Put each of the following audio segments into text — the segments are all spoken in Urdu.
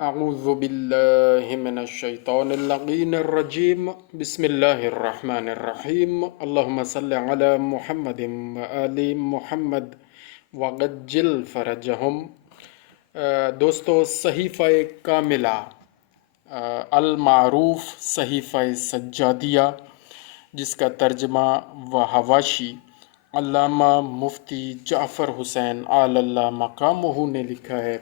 أعوذ بالله من الشيطان اللعين الرجيم بسم الله الرحمن الرحيم اللهم صل على محمد وآل محمد وعجل فرجهم۔ دوستو، صحیفہ کاملہ المعروف صحیفہ سجادیہ، جس کا ترجمہ و حواشی علامہ مفتی جعفر حسین آل اللہ مقامہ نے لکھا ہے،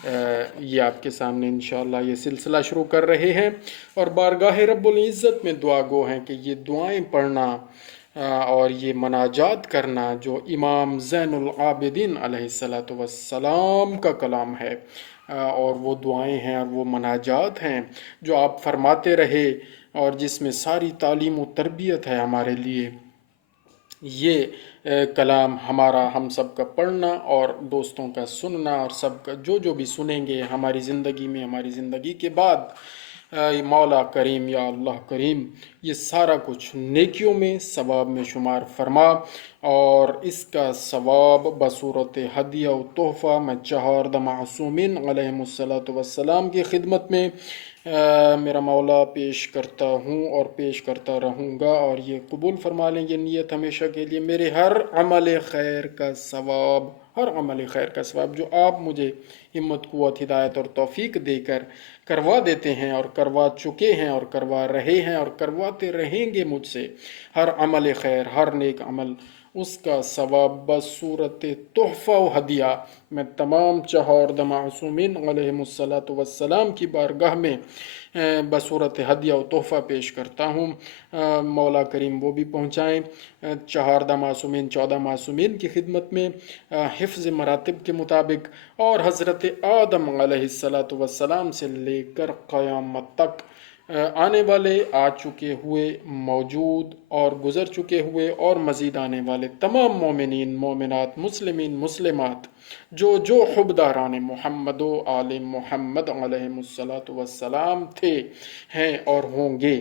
یہ آپ کے سامنے انشاءاللہ یہ سلسلہ شروع کر رہے ہیں، اور بارگاہ رب العزت میں دعا گو ہیں کہ یہ دعائیں پڑھنا اور یہ مناجات کرنا جو امام زین العابدین علیہ السلام کا کلام ہے، اور وہ دعائیں ہیں اور وہ مناجات ہیں جو آپ فرماتے رہے، اور جس میں ساری تعلیم و تربیت ہے ہمارے لیے، یہ کلام ہمارا ہم سب کا پڑھنا اور دوستوں کا سننا، اور سب کا جو بھی سنیں گے ہماری زندگی میں، ہماری زندگی کے بعد، مولا کریم یا اللہ کریم یہ سارا کچھ نیکیوں میں ثواب میں شمار فرما، اور اس کا ثواب بصورت ہدیہ و تحفہ میں چہارد معصومین علیہم السلام کی خدمت میں میرا مولا پیش کرتا ہوں اور پیش کرتا رہوں گا، اور یہ قبول فرما لیں گے نیت ہمیشہ کے لیے۔ میرے ہر عمل خیر کا ثواب، ہر عمل خیر کا ثواب جو آپ مجھے ہمت، قوت، ہدایت اور توفیق دے کر کروا دیتے ہیں، اور کروا چکے ہیں، اور کروا رہے ہیں، اور کرواتے رہیں گے مجھ سے، ہر عمل خیر، ہر نیک عمل، اس کا ثواب بصورت تحفہ و ہدیہ میں تمام چہارد معصومین علیہم السلام کی بارگاہ میں بصورت ہدیہ و تحفہ پیش کرتا ہوں۔ مولا کریم وہ بھی پہنچائیں چہاردہ معصومین، 14 معصومین کی خدمت میں حفظ مراتب کے مطابق، اور حضرت آدم علیہ السلام سے لے کر قیامت تک آنے والے، آ چکے ہوئے، موجود اور گزر چکے ہوئے، اور مزید آنے والے تمام مومنین، مومنات، مسلمین، مسلمات، جو حبداران محمد و آل محمد علیہم السلام تھے، ہیں اور ہوں گے،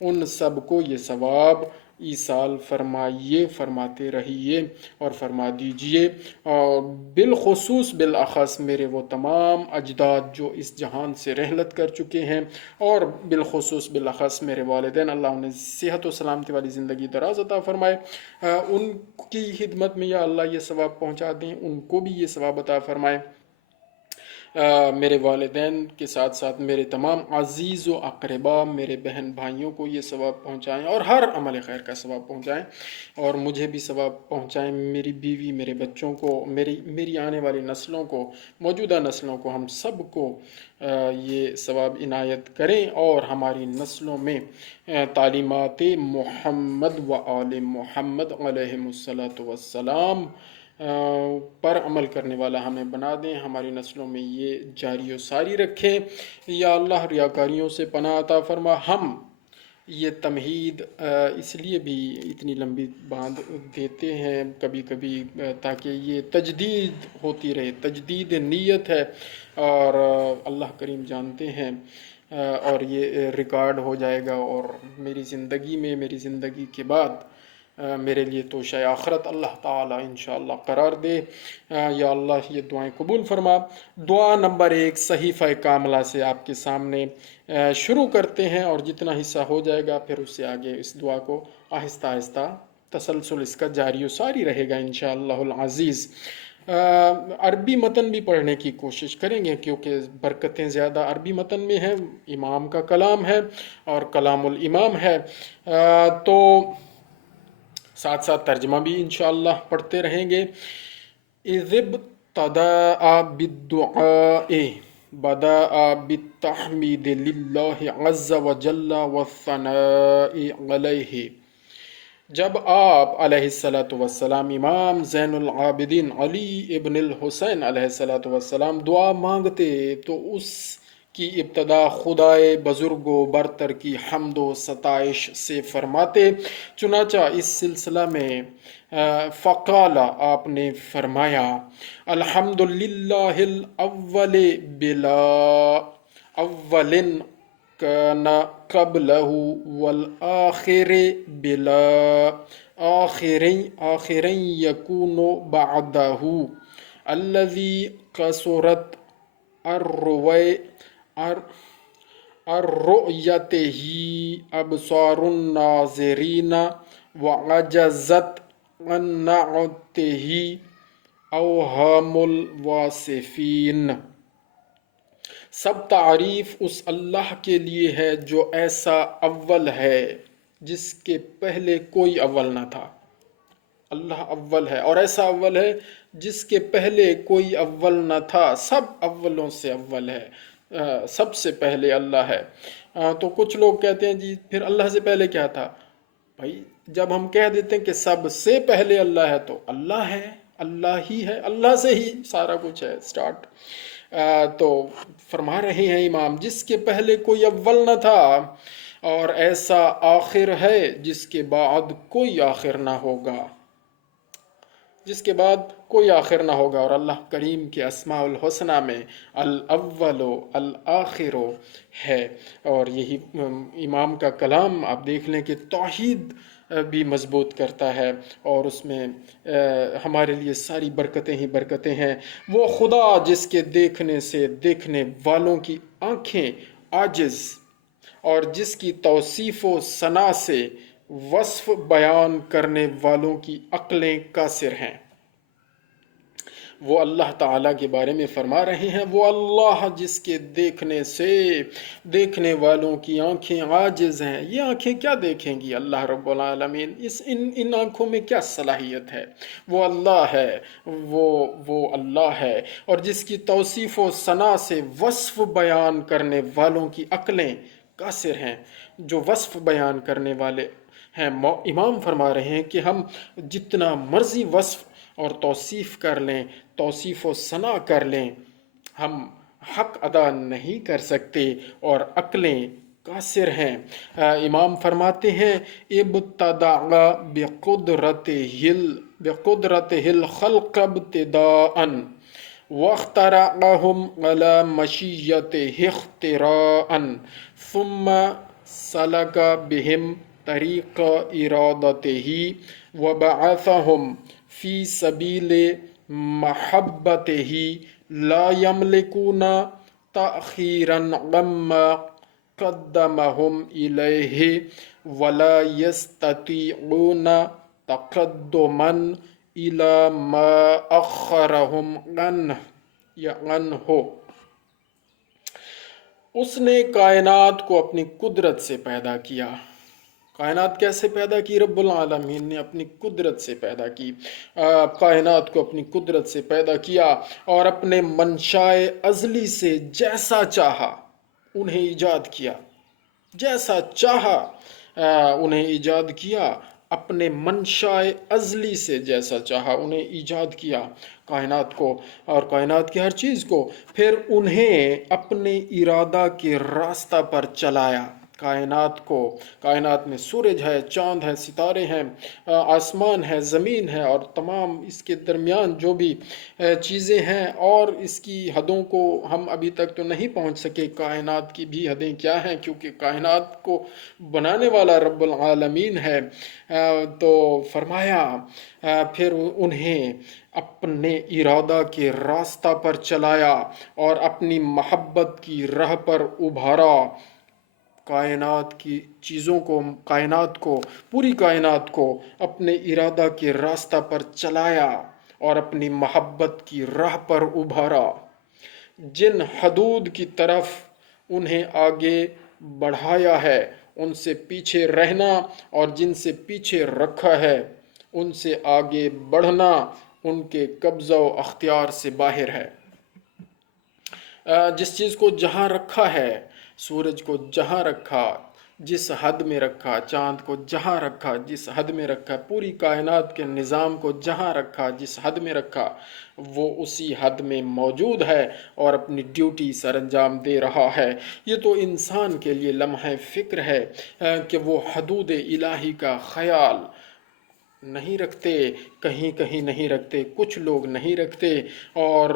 ان سب کو یہ ثواب ایصال فرمائیے، فرماتے رہیے اور فرما دیجئے، اور بالخصوص بالاخص میرے وہ تمام اجداد جو اس جہان سے رحلت کر چکے ہیں، اور بالخصوص بالاخص میرے والدین، اللہ انہیں صحت و سلامتی والی زندگی دراز عطا فرمائے، ان کی خدمت میں یا اللہ یہ ثواب پہنچا دیں، ان کو بھی یہ ثواب عطا فرمائے، میرے والدین کے ساتھ ساتھ میرے تمام عزیز و اقربا، میرے بہن بھائیوں کو یہ ثواب پہنچائیں، اور ہر عمل خیر کا ثواب پہنچائیں، اور مجھے بھی ثواب پہنچائیں، میری بیوی، میرے بچوں کو، میری آنے والی نسلوں کو، موجودہ نسلوں کو، ہم سب کو یہ ثواب عنایت کریں، اور ہماری نسلوں میں تعلیمات محمد و آل محمد علیہم السلام پر عمل کرنے والا ہمیں بنا دیں، ہماری نسلوں میں یہ جاری و ساری رکھیں، یا اللہ ریاکاریوں سے پناہ عطا فرما۔ ہم یہ تمہید اس لیے بھی اتنی لمبی باندھ دیتے ہیں کبھی کبھی تاکہ یہ تجدید ہوتی رہے، تجدید نیت ہے، اور اللہ کریم جانتے ہیں، اور یہ ریکارڈ ہو جائے گا، اور میری زندگی میں، میری زندگی کے بعد میرے لیے توشہ آخرت اللہ تعالیٰ انشاءاللہ قرار دے۔ یا اللہ یہ دعائیں قبول فرما۔ دعا نمبر 1 صحیفہ کاملہ سے آپ کے سامنے شروع کرتے ہیں، اور جتنا حصہ ہو جائے گا پھر اس سے آگے اس دعا کو آہستہ آہستہ تسلسل اس کا جاری و ساری رہے گا انشاءاللہ العزیز۔ عربی متن بھی پڑھنے کی کوشش کریں گے، کیونکہ برکتیں زیادہ عربی متن میں ہیں، امام کا کلام ہے اور کلام الامام ہے، تو ساتھ ساتھ ترجمہ بھی انشاءاللہ پڑھتے رہیں گے۔ اذ ابتدأ بالدعاء بدأ بالتحمید للہ عز وجل والثناء علیہ۔ جب آپ علیہ السلام امام زین العابدین علی ابن الحسین علیہ السلام دعا مانگتے تو اس کی ابتدا خدائے بزرگ و برتر کی حمد و ستائش سے فرماتے، چنانچہ اس سلسلہ میں فقال آپ نے فرمایا، الحمدللہ الاول بلا اول کان قبلہ والآخر بلا آخر یکون بعدہ الذی قصرت الرؤيته أبصار الناظرين وعجزت عن نعته أوهام الواصفين۔ سب تعریف اس اللہ کے لیے ہے جو ایسا اول ہے جس کے پہلے کوئی اول نہ تھا۔ اللہ اول ہے اور ایسا اول ہے جس کے پہلے کوئی اول نہ تھا، سب اولوں سے اول ہے، سب سے پہلے اللہ ہے۔ تو کچھ لوگ کہتے ہیں جی پھر اللہ سے پہلے کیا تھا؟ بھائی جب ہم کہہ دیتے ہیں کہ سب سے پہلے اللہ ہے تو اللہ ہے، اللہ ہی ہے، اللہ سے ہی سارا کچھ ہے سٹارٹ۔ تو فرما رہے ہیں امام جس کے پہلے کوئی اول نہ تھا اور ایسا آخر ہے جس کے بعد کوئی آخر نہ ہوگا، جس کے بعد کوئی آخر نہ ہوگا۔ اور اللہ کریم کے اسماء الحسنہ میں الاول الآخر ہے، اور یہی امام کا کلام آپ دیکھ لیں کہ توحید بھی مضبوط کرتا ہے، اور اس میں ہمارے لیے ساری برکتیں ہی برکتیں ہیں۔ وہ خدا جس کے دیکھنے سے دیکھنے والوں کی آنکھیں عاجز اور جس کی توصیف و ثنا سے وصف بیان کرنے والوں کی عقلیں قاصر ہیں۔ وہ اللہ تعالیٰ کے بارے میں فرما رہے ہیں وہ اللہ جس کے دیکھنے سے دیکھنے والوں کی آنکھیں عاجز ہیں۔ یہ آنکھیں کیا دیکھیں گی؟ اللہ رب العالمین ان آنکھوں میں کیا صلاحیت ہے؟ وہ اللہ ہے، وہ اللہ ہے، اور جس کی توصیف و ثنا سے وصف بیان کرنے والوں کی عقلیں قاصر ہیں۔ جو وصف بیان کرنے والے ہیں، امام فرما رہے ہیں کہ ہم جتنا مرضی وصف اور توصیف کر لیں، توصیف و ثنا کر لیں، ہم حق ادا نہیں کر سکتے اور عقلیں قاصر ہیں۔ امام فرماتے ہیں ابتدع بقدرتہ الخلق ابتداءً واخترعهم على مشیتہ اختراعاً ثم سلک بهم طریق ارادتہ وبعثهم فی سبیل محبتہ لا یملکون تأخیرا عما قدمهم الیہ ولا یستطیعون تقدما الی ما اخرهم عنہ۔ اس نے کائنات کو اپنی قدرت سے پیدا کیا۔ کائنات کیسے پیدا کی؟ رب العالمین نے اپنی قدرت سے پیدا کی، کائنات کو اپنی قدرت سے پیدا کیا اور اپنے منشاء ازلی سے جیسا چاہا انہیں ایجاد کیا، جیسا چاہا انہیں ایجاد کیا، اپنے منشاء ازلی سے جیسا چاہا انہیں ایجاد کیا کائنات کو اور کائنات کی ہر چیز کو، پھر انہیں اپنے ارادہ کے راستہ پر چلایا۔ کائنات کو، کائنات میں سورج ہے، چاند ہے، ستارے ہیں، آسمان ہے، زمین ہے، اور تمام اس کے درمیان جو بھی چیزیں ہیں، اور اس کی حدوں کو ہم ابھی تک تو نہیں پہنچ سکے۔ کائنات کی بھی حدیں کیا ہیں، کیونکہ کائنات کو بنانے والا رب العالمین ہے۔ تو فرمایا پھر انہیں اپنے ارادہ کے راستہ پر چلایا اور اپنی محبت کی راہ پر ابھارا۔ کائنات کی چیزوں کو، کائنات کو، پوری کائنات کو اپنے ارادہ کے راستہ پر چلایا اور اپنی محبت کی راہ پر ابھارا۔ جن حدود کی طرف انہیں آگے بڑھایا ہے ان سے پیچھے رہنا، اور جن سے پیچھے رکھا ہے ان سے آگے بڑھنا ان کے قبضہ و اختیار سے باہر ہے۔ جس چیز کو جہاں رکھا ہے، سورج کو جہاں رکھا، جس حد میں رکھا، چاند کو جہاں رکھا، جس حد میں رکھا، پوری کائنات کے نظام کو جہاں رکھا، جس حد میں رکھا، وہ اسی حد میں موجود ہے اور اپنی ڈیوٹی سر انجام دے رہا ہے۔ یہ تو انسان کے لیے لمحہ فکر ہے کہ وہ حدود الہی کا خیال نہیں رکھتے، کہیں کہیں نہیں رکھتے، کچھ لوگ نہیں رکھتے، اور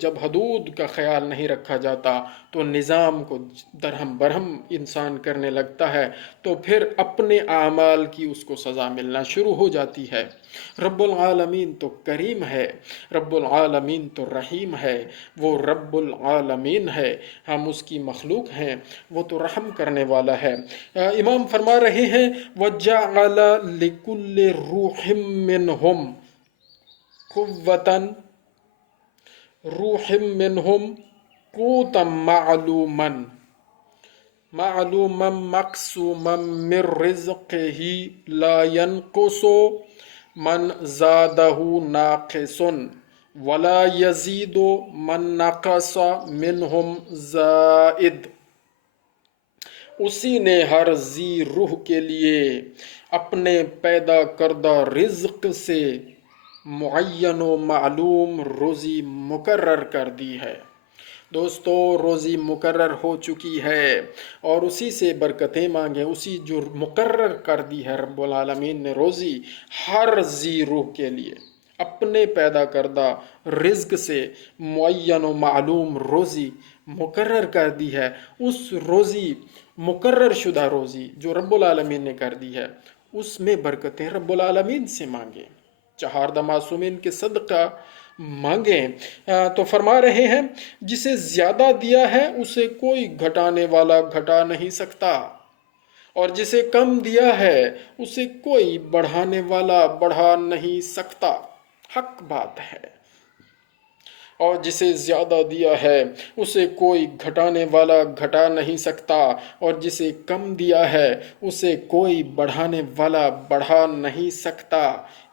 جب حدود کا خیال نہیں رکھا جاتا تو نظام کو درہم برہم انسان کرنے لگتا ہے، تو پھر اپنے اعمال کی اس کو سزا ملنا شروع ہو جاتی ہے۔ رب العالمین تو کریم ہے، رب العالمین تو رحیم ہے، وہ رب العالمین ہے، ہم اس کی مخلوق ہیں، وہ تو رحم کرنے والا ہے۔ امام فرما رہے ہیں وَجَعَلَ لِكُلِّ رُوحٍ مِّنْهُمْ قُوَّةً روح منہم قوتا معلوما مقسوما من رزقه لا ينقص من زادہ ناقص ولا يزيد من نقص منہم زائد۔ اسی نے ہر ذی روح کے لیے اپنے پیدا کردہ رزق سے معین و معلوم روزی مقرر کر دی ہے۔ دوستو، روزی مقرر ہو چکی ہے اور اسی سے برکتیں مانگیں، اسی جو مقرر کر دی ہے رب العالمین نے روزی ہر ذی روح کے لیے اپنے پیدا کردہ رزق سے معین و معلوم روزی مقرر کر دی ہے۔ اس روزی مقرر شدہ روزی جو رب العالمین نے کر دی ہے، اس میں برکتیں رب العالمین سے مانگیں، چہاردہ معصومین کے صدقہ مانگیں۔ تو فرما رہے ہیں جسے زیادہ دیا ہے اسے کوئی گھٹانے والا گھٹا نہیں سکتا، اور جسے کم دیا ہے اسے کوئی بڑھانے والا بڑھا نہیں سکتا۔ حق بات ہے۔ اور جسے زیادہ دیا ہے اسے کوئی گھٹانے والا گھٹا نہیں سکتا، اور جسے کم دیا ہے اسے کوئی بڑھانے والا بڑھا نہیں سکتا۔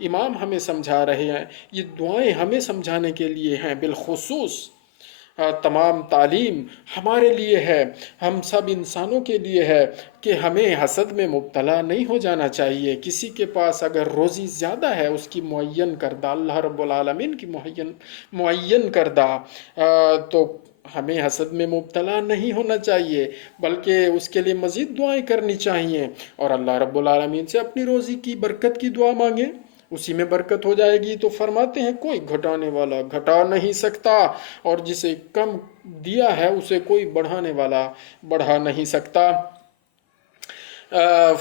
امام ہمیں سمجھا رہے ہیں، یہ دعائیں ہمیں سمجھانے کے لیے ہیں، بالخصوص تمام تعلیم ہمارے لیے ہے، ہم سب انسانوں کے لیے ہے کہ ہمیں حسد میں مبتلا نہیں ہو جانا چاہیے۔ کسی کے پاس اگر روزی زیادہ ہے، اس کی معین کردہ، اللہ رب العالمین کی معین کردہ، تو ہمیں حسد میں مبتلا نہیں ہونا چاہیے، بلکہ اس کے لیے مزید دعائیں کرنی چاہیے اور اللہ رب العالمین سے اپنی روزی کی برکت کی دعا مانگیں، اسی میں برکت ہو جائے گی۔ تو فرماتے ہیں کوئی گھٹانے والا گھٹا نہیں سکتا، اور جسے کم دیا ہے اسے کوئی بڑھانے والا بڑھا نہیں سکتا۔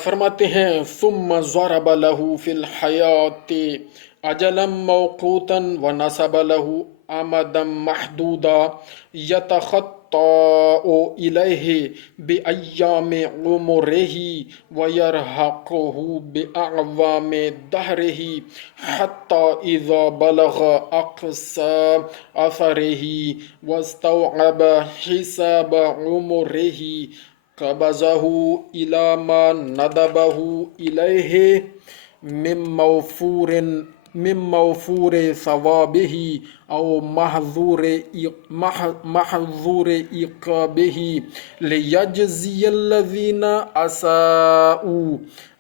فرماتے ہیں ثم ضرب له في الحياة اجلا موقوتا ونسب له امدا محدودا يتخطى اليه بأيام عمره ويرهقه بأعوام دهره حتى اذا بلغ اقصى اثره واستوعب حساب عمره قبضه إلى ما ندبه إليه من موفور ثوابه أو محظور عقابه ليجزي الذين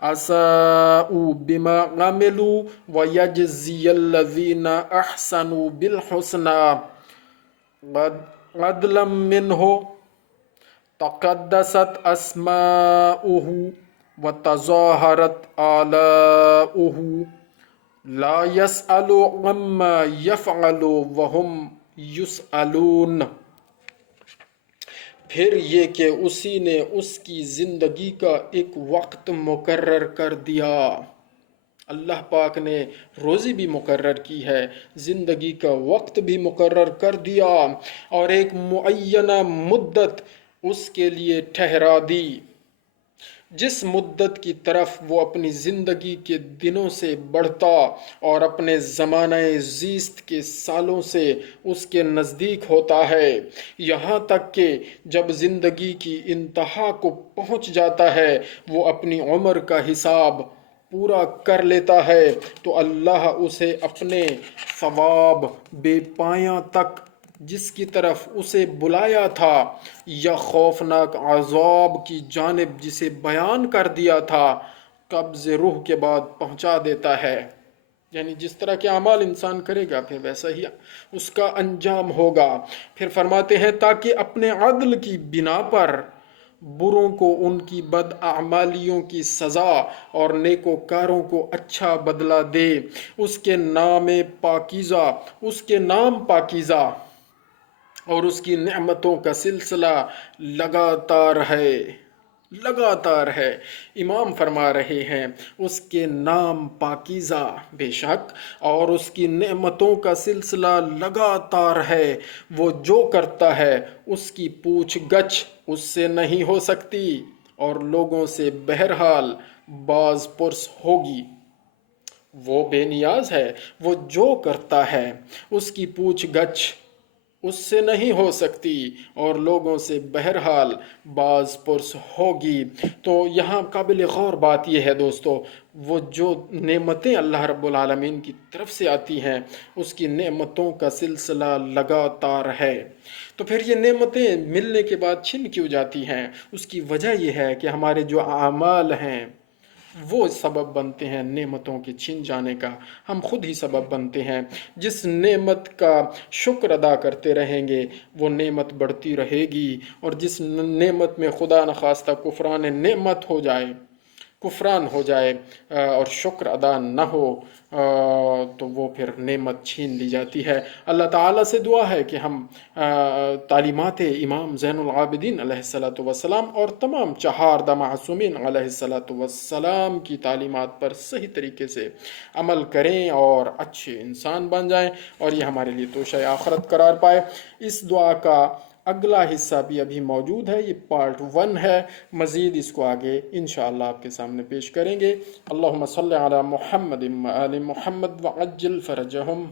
أساءوا بما عملوا ويجزي الذين أحسنوا بالحسنى عدلا منه تقدست اسماؤه وتظاہرت آلاؤه لا يسأل عما يفعل وهم يسألون۔ پھر یہ کہ اسی نے اس کی زندگی کا ایک وقت مقرر کر دیا، اللہ پاک نے روزی بھی مقرر کی ہے، زندگی کا وقت بھی مقرر کر دیا، اور ایک معینہ مدت اس کے لیے ٹھہرا دی، جس مدت کی طرف وہ اپنی زندگی کے دنوں سے بڑھتا اور اپنے زمانہ زیست کے سالوں سے اس کے نزدیک ہوتا ہے، یہاں تک کہ جب زندگی کی انتہا کو پہنچ جاتا ہے، وہ اپنی عمر کا حساب پورا کر لیتا ہے، تو اللہ اسے اپنے ثواب بے پایاں تک جس کی طرف اسے بلایا تھا، یا خوفناک عذاب کی جانب جسے بیان کر دیا تھا، قبض روح کے بعد پہنچا دیتا ہے۔ یعنی جس طرح کے اعمال انسان کرے گا پھر ویسا ہی اس کا انجام ہوگا۔ پھر فرماتے ہیں تاکہ اپنے عدل کی بنا پر بروں کو ان کی بداعمالیوں کی سزا اور نیکوکاروں کو اچھا بدلہ دے۔ اس کے نام پاکیزہ، اس کے نام پاکیزہ اور اس کی نعمتوں کا سلسلہ لگاتار ہے، لگاتار ہے۔ امام فرما رہے ہیں اس کے نام پاکیزہ بے شک اور اس کی نعمتوں کا سلسلہ لگاتار ہے۔ وہ جو کرتا ہے اس کی پوچھ گچھ اس سے نہیں ہو سکتی اور لوگوں سے بہرحال باز پرس ہوگی۔ وہ بے نیاز ہے، وہ جو کرتا ہے اس کی پوچھ گچھ اس سے نہیں ہو سکتی اور لوگوں سے بہرحال باز پرس ہوگی۔ تو یہاں قابل غور بات یہ ہے دوستو، وہ جو نعمتیں اللہ رب العالمین کی طرف سے آتی ہیں اس کی نعمتوں کا سلسلہ لگاتار ہے۔ تو پھر یہ نعمتیں ملنے کے بعد چھن کیوں جاتی ہیں؟ اس کی وجہ یہ ہے کہ ہمارے جو اعمال ہیں وہ سبب بنتے ہیں نعمتوں کے چھن جانے کا۔ ہم خود ہی سبب بنتے ہیں۔ جس نعمت کا شکر ادا کرتے رہیں گے وہ نعمت بڑھتی رہے گی، اور جس نعمت میں خدا نخواستہ کفران نعمت ہو جائے، کفران ہو جائے اور شکر ادا نہ ہو تو وہ پھر نعمت چھین لی جاتی ہے۔ اللہ تعالیٰ سے دعا ہے کہ ہم تعلیمات امام زین العابدین علیہ السلام اور تمام چہاردہ معصومین علیہ السلام کی تعلیمات پر صحیح طریقے سے عمل کریں اور اچھے انسان بن جائیں اور یہ ہمارے لیے توشہ آخرت قرار پائے۔ اس دعا کا اگلا حصہ بھی ابھی موجود ہے، یہ پارٹ 1 ہے، مزید اس کو آگے انشاءاللہ آپ کے سامنے پیش کریں گے۔ اللہم صلی علی محمد و آل محمد وعجل فرجہم۔